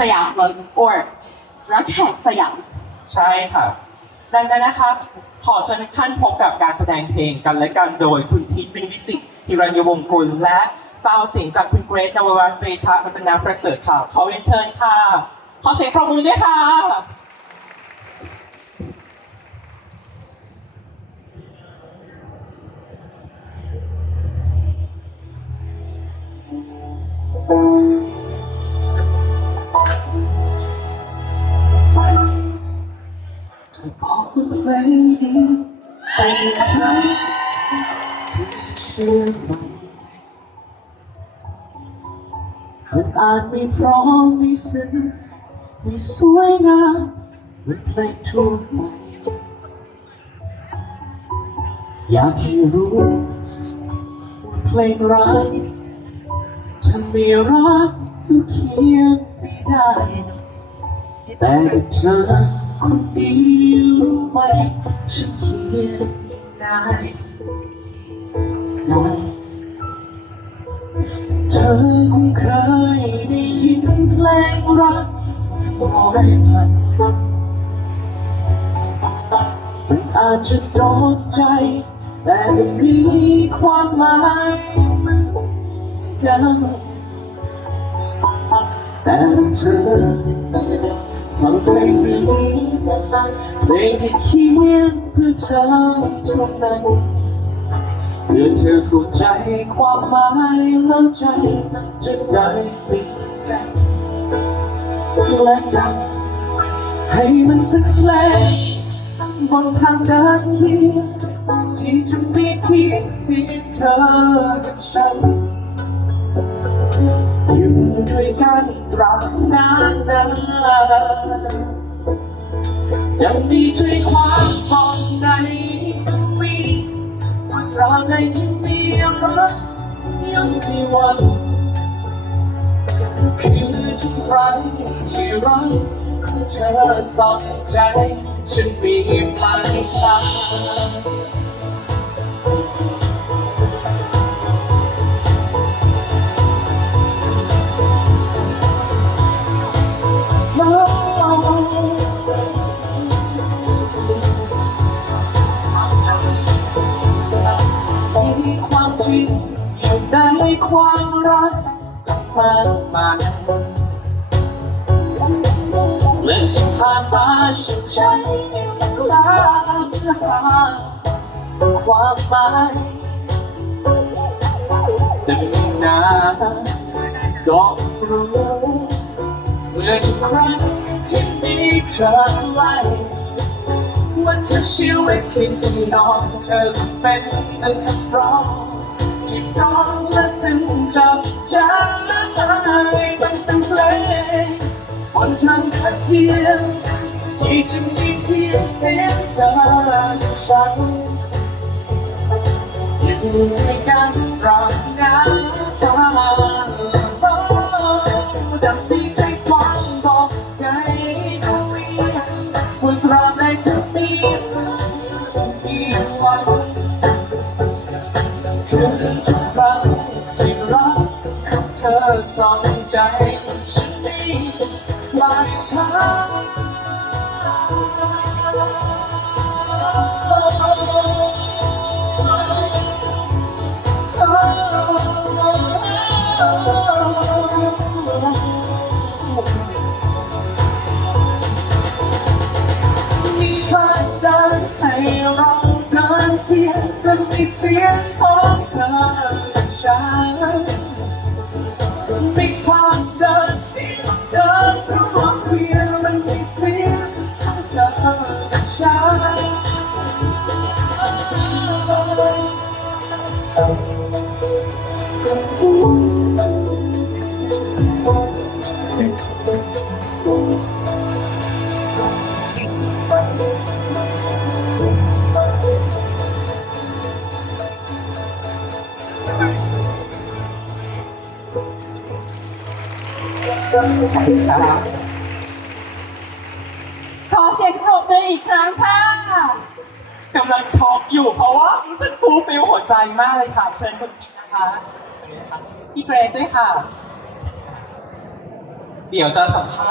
สยามเวิร์ก or รักแห่งสยาม ใช่ค่ะ ดังนั้นนะคะขอเชิญท่านพบกับการแสดงเพลงกันและกันโดยคุณพีทบินวิสิตฮิรัญยวงศ์กุลและซาวเสียงจากคุณเกรทนวรัตน์เรชารัตนาประเสริฐค่ะขอเรียนเชิญค่ะ ขอเสียงปรบมือด้วยค่ะ เพลงนี้เป็นเธอที่จะเชื่อไหมมันอาจไม่พร้อมไม่ซึ้งไม่สวยงามเหมือนเพลงทั่วไปอยากให้รู้ว่าเพลงรักถ้าไม่รักก็เขียนไม่ได้แต่กับเธอ คนเดีรู้ไหมฉันเขียนยังไงได้เธอคงเคยได้ยินเพลงรักร้อยพันมันอาจจะโดนใจ แต่ก็มีความหมายเหมือนกัน แต่เธอฟังเพลงนี้เพลงที่เขียนเพื่อเธอเท่านั้นเพื่อเธอเข้าใจความหมายแล้วใจจะได้มีกันและกันให้มันเป็นเพลงบนทางเดินเคียงที่จะมีเพียงเสียงเธอ ด้วยกันตราบนานนานยังมีใจความทองในมีตราบใดที่มีรักยังมีวันคือทุกครั้งที่รักของเธอสองใจ ฉันมีปลายทาง อยู่ความรักกับมากมายและที่ผ่านมาฉันใช้เวลาเพื่อหาความหมายแต่ไม่นานก็รู้เมื่อทุกครั้งที่มีเธอใกล้ว่าเธอชีวิตเพียงที่นอนเธอเป็นดังคำร้อง ที่ร้องและซึ้งจับใจเป็นเป็นเพลงบนทางเดินเทียนที่จะมีเพียงเสียงเธอกับฉันอยู่ด้วยกันตราบนานดังที่ใจกว้างบอกใจดวงวิญญาณวันตราบใดจะมีอีวัน คือทุกครั้งที่รักของเธอสองใจ ฉันมีหลายทางมีทางเดินให้เราเดินเคียงกันในเสียงของเธอ ขอเสียงปรบมืออีกครั้งค่ะ กำลังช็อกอยู่ เพราะว่ารู้สึกฟูลฟิลหัวใจมากเลยค่ะ เชิญคุณกิ๊กนะคะตรงนี้นะคะพี่เกรซด้วยค่ะ เดี๋ยวจะสัมภาษณ์